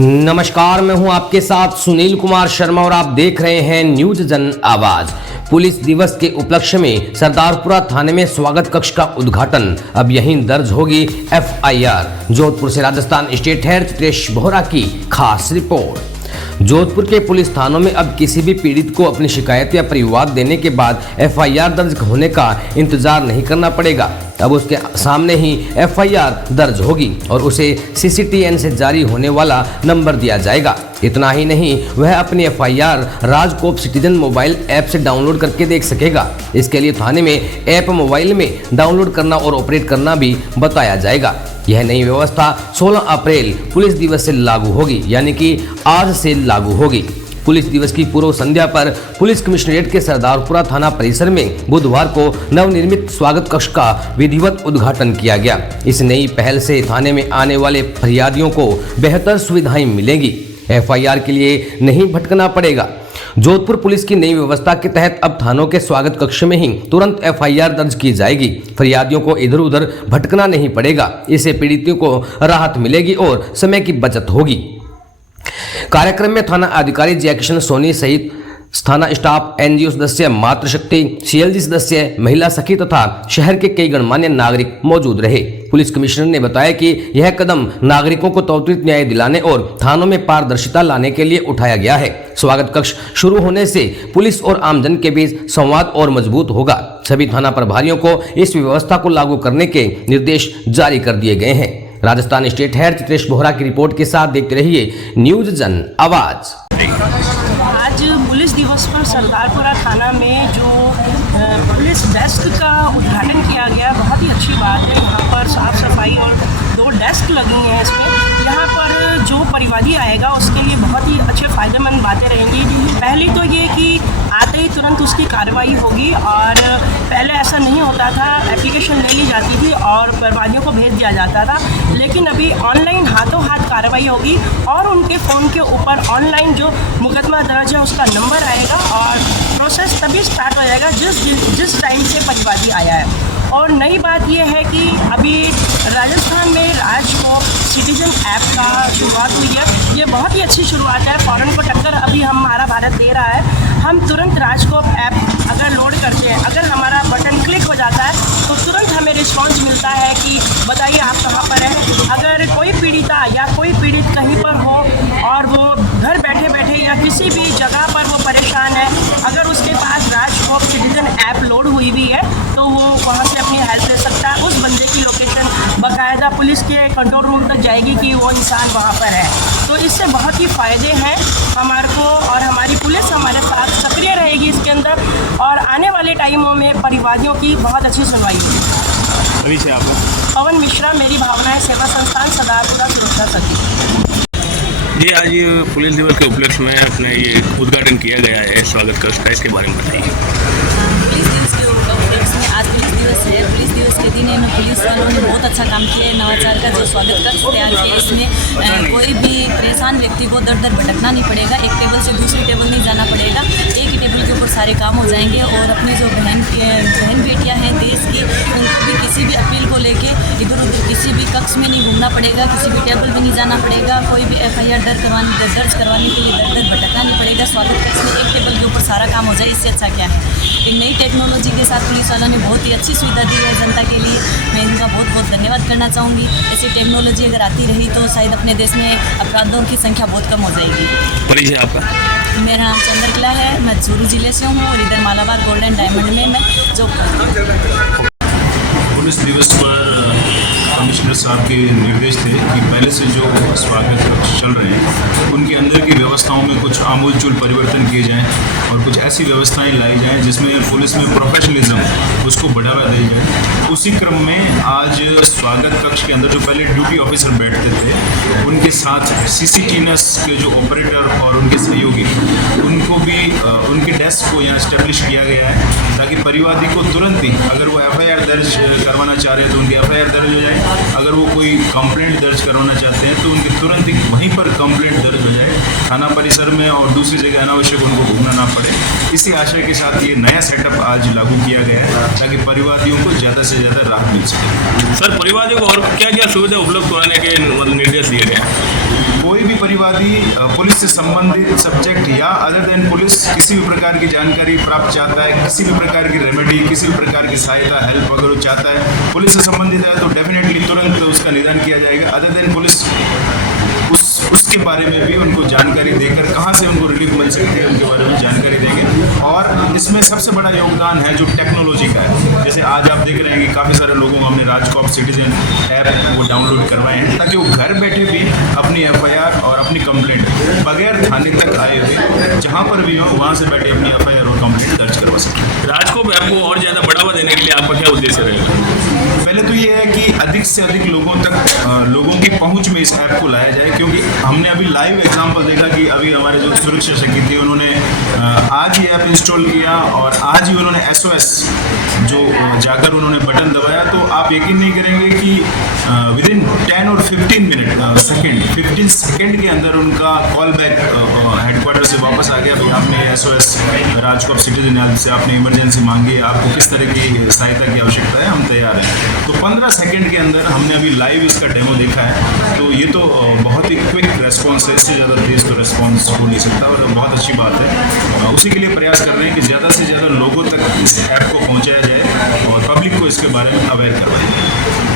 नमस्कार, मैं हूं आपके साथ सुनील कुमार शर्मा और आप देख रहे हैं न्यूज जन आवाज। पुलिस दिवस के उपलक्ष्य में सरदारपुरा थाने में स्वागत कक्ष का उद्घाटन। अब यहीं दर्ज होगी FIR। जोधपुर से राजस्थान स्टेट हेड चित्रेश बोहरा की खास रिपोर्ट। जोधपुर के पुलिस थानों में अब किसी भी पीड़ित को अपनी शिकायत या परिवाद देने के बाद FIR दर्ज होने का इंतजार नहीं करना पड़ेगा। अब उसके सामने ही FIR दर्ज होगी और उसे CCTN से जारी होने वाला नंबर दिया जाएगा। इतना ही नहीं, वह अपनी FIR RajCop citizen mobile app से डाउनलोड करके देख सकेगा। इसके लिए थाने में ऐप मोबाइल में डाउनलोड करना और ऑपरेट करना भी बताया जाएगा। यह नई व्यवस्था 16 अप्रैल पुलिस दिवस से लागू होगी, यानी कि आज से लागू होगी। पुलिस दिवस की पूर्व संध्या पर पुलिस कमिश्नरेट के सरदारपुरा थाना परिसर में बुधवार को नवनिर्मित स्वागत कक्ष का विधिवत उद्घाटन किया गया। इस नई पहल से थाने में आने वाले फरियादियों को बेहतर सुविधाएं मिलेंगी। FIR के लिए नहीं भटकना पड़ेगा। जोधपुर पुलिस की नई व्यवस्था के तहत अब थानों के स्वागत कक्ष में ही तुरंत FIR दर्ज की जाएगी। फरियादियों को इधर उधर भटकना नहीं पड़ेगा। इससे पीड़ितों को राहत मिलेगी और समय की बचत होगी। कार्यक्रम में थाना अधिकारी जयकिशन सोनी सहित थाना स्टाफ, NGO सदस्य, मातृशक्ति, CLG सदस्य, महिला सखी तथा शहर के कई गणमान्य नागरिक मौजूद रहे। पुलिस कमिश्नर ने बताया कि यह कदम नागरिकों को त्वरित न्याय दिलाने और थानों में पारदर्शिता लाने के लिए उठाया गया है। स्वागत कक्ष शुरू होने से पुलिस और आमजन के बीच संवाद और मजबूत होगा। सभी थाना प्रभारियों को इस व्यवस्था को लागू करने के निर्देश जारी कर दिए गए हैं। राजस्थान स्टेट हेड चित्रेश बोहरा की रिपोर्ट के साथ देखते रहिए न्यूज जन आवाज। आज पुलिस दिवस पर सरदारपुरा थाना में जो पुलिस डेस्क का उद्घाटन किया गया, बहुत ही अच्छी बात है। यहाँ पर साफ सफाई और 2 डेस्क लगी हैं इसमें। यहाँ पर जो परिवादी आएगा उसके लिए बहुत ही अच्छे फ़ायदेमंद बातें रहेंगी। पहली तो ये कि आते ही तुरंत उसकी कार्रवाई होगी और पहले ऐसा नहीं होता था, एप्लीकेशन ले ली जाती थी और परिवादियों को भेज दिया जाता था, लेकिन अभी ऑनलाइन हाथों हाथ कार्रवाई होगी और उनके फ़ोन के ऊपर ऑनलाइन जो मुकदमा दर्ज है उसका नंबर आएगा और प्रोसेस तभी स्टार्ट हो जाएगा जिस टाइम से परिवादी आया है। और नई बात यह है कि अभी राजस्थान में राजकोप सिटीजन ऐप का शुरुआत हुई है। ये बहुत ही अच्छी शुरुआत है। फॉरेन को टक्कर अभी हमारा भारत दे रहा है। हम तुरंत राजकोप ऐप अगर लोड करते हैं, अगर हमारा बटन क्लिक हो जाता है तो तुरंत हमें रिस्पॉन्स मिलता है कि बताइए आप कहाँ पर हैं। अगर कोई पीड़िता या कोई पीड़ित कहीं पर हो और वो घर बैठे बैठे या किसी भी जगह पर वो परेशान है, अगर उसके पास राजकोप सिटीजन ऐप लोड हुई भी है तो वो वहाँ से अपनी हेल्प ले सकता है। उस बंदे की लोकेशन बाकायदा पुलिस के कंट्रोल रूम तक जाएगी कि वो इंसान वहाँ पर है। तो इससे बहुत ही फ़ायदे हैं हमारे को और हमारी पुलिस हमारे साथ सक्रिय रहेगी इसके अंदर और आने वाले टाइमों में परिवादियों की बहुत अच्छी सुनवाई होगी। पवन मिश्रा, मेरी भावनाएं सेवा संस्थान, सरदारपुरा सुरक्षा सखी। जी, आज ये पुलिस दिवस के उपलक्ष्य में अपने ये उद्घाटन किया गया है स्वागत कक्ष का, इसके बारे में बताइए। पुलिस दिवस के उपलक्ष्य में आज पुलिस दिवस है। पुलिस दिवस के दिन इन पुलिस वालों ने बहुत अच्छा काम किया है। नवाचार का जो स्वागत कक्ष तैयार किया है, इसमें कोई भी परेशान व्यक्ति को दर दर भटकना नहीं पड़ेगा। एक टेबल से दूसरी टेबल नहीं जाना पड़ेगा। एक ही टेबल के ऊपर सारे काम हो जाएंगे और अपनी जो बहन बेटियाँ हैं देश की, उनको भी किसी भी अपील को लेके इधर उधर किसी भी कक्ष में नहीं घूमना पड़ेगा, किसी भी टेबल में नहीं जाना पड़ेगा। कोई भी FIR दर्ज करवाने के लिए दर दर भटकना नहीं पड़ेगा। स्वागत कक्ष में एक टेबल के ऊपर सारा काम हो जाए, इससे अच्छा क्या है। एक नई टेक्नोलॉजी के साथ पुलिस वालों ने बहुत ही अच्छी सुविधा दी है जनता के लिए। मैं इनका बहुत बहुत धन्यवाद करना चाहूँगी। ऐसी टेक्नोलॉजी अगर आती रही तो शायद अपने देश में अपराधों की संख्या बहुत कम हो जाएगी। परिचय आपका? मेरा नाम चंद्रकला है, मैं चूरू जिले से हूँ और इधर मालाबार गोल्डन डायमंड में मैं जॉब करती हूँ। पुलिस दिवस पर कमिश्नर साहब के निर्देश थे कि पहले से जो स्वागत कक्ष चल रहे हैं उनके अंदर की व्यवस्थाओं में कुछ आमूलचूल परिवर्तन किए जाएं और कुछ ऐसी व्यवस्थाएं लाई जाएं जिसमें पुलिस में प्रोफेशनलिज्म उसको बढ़ावा दी जाए। उसी क्रम में आज स्वागत कक्ष के अंदर जो पहले ड्यूटी ऑफिसर बैठते थे उनके साथ CCTNS के जो ऑपरेटर और उनके सहयोगी उनको भी उनके डेस्क को यहाँ इस्टेब्लिश किया गया है ताकि परिवादी को तुरंत ही अगर वो FIR दर्ज करवाना चाह रहे हैं तो उनकी FIR दर्ज हो जाए। अगर वो कोई कंप्लेंट दर्ज करवाना चाहते हैं तो उनके तुरंत ही वहीं पर कंप्लेंट दर्ज हो जाए थाना परिसर में और दूसरी जगह अनावश्यक उनको घूमना ना पड़े। इसी आशय के साथ ये नया सेटअप आज लागू किया गया है ताकि परिवादियों को ज़्यादा से ज़्यादा राहत मिल सके। सर, परिवादियों को और क्या क्या सुविधा उपलब्ध कराने के निर्देश दिए गए हैं? कोई भी परिवादी पुलिस से संबंधित सब्जेक्ट या अदर देन पुलिस किसी भी प्रकार की जानकारी प्राप्त चाहता है, किसी भी प्रकार की रेमेडी, किसी भी प्रकार की सहायता हेल्प अगर वो चाहता है पुलिस से संबंधित है तो डेफिनेटली तुरंत उसका निदान किया जाएगा। अदर देन पुलिस उसके बारे में भी उनको जानकारी देकर कहाँ से उनको रिलीफ मिल सकती है उनके बारे में जानकारी देंगे। और इसमें सबसे बड़ा योगदान है जो टेक्नोलॉजी का है। जैसे आज आप देख रहे हैं कि काफ़ी सारे लोगों को हमने राजकॉप सिटीजन ऐप वो डाउनलोड करवाए हैं ताकि वो घर बैठे भी अपनी FIR और अपनी कंप्लेंट बगैर थाने तक आए हुए जहाँ पर भी हो वहाँ से बैठे अपनी FIR और कंप्लेंट दर्ज करवा सकते। राजकोप ऐप को और ज़्यादा बढ़ावा देने के लिए आपका क्या उद्देश्य रहेगा? पहले तो ये है कि अधिक से अधिक लोगों तक लोगों की पहुंच में इस ऐप को लाया जाए, क्योंकि हमने अभी लाइव एग्जांपल देखा कि अभी हमारे जो सुरक्षा सखी थी उन्होंने आज ही ऐप इंस्टॉल किया और आज ही उन्होंने SOS जो जाकर उन्होंने बटन दबाया तो आप यकीन नहीं करेंगे कि विदिन 10 और 15 सेकेंड के अंदर उनका कॉल बैक हेडक्वार्टर से वापस आ गया। भाई आपने SOS राजकोप सिटीजन ऐप से आपने इमरजेंसी मांगी है, आपको किस तरह की सहायता की आवश्यकता है, हम तैयार हैं। तो 15 सेकेंड के अंदर हमने अभी लाइव इसका डेमो देखा है। तो ये तो बहुत ही क्विक रेस्पॉन्स है, इससे ज़्यादा तेज़ तो रेस्पॉन्स हो नहीं सकता और बहुत अच्छी बात है। उसी के लिए प्रयास कर रहे हैं कि ज़्यादा से ज़्यादा लोगों तक इस ऐप को पहुँचाया जाए और पब्लिक को इसके बारे में अवेयर करवाया जाए।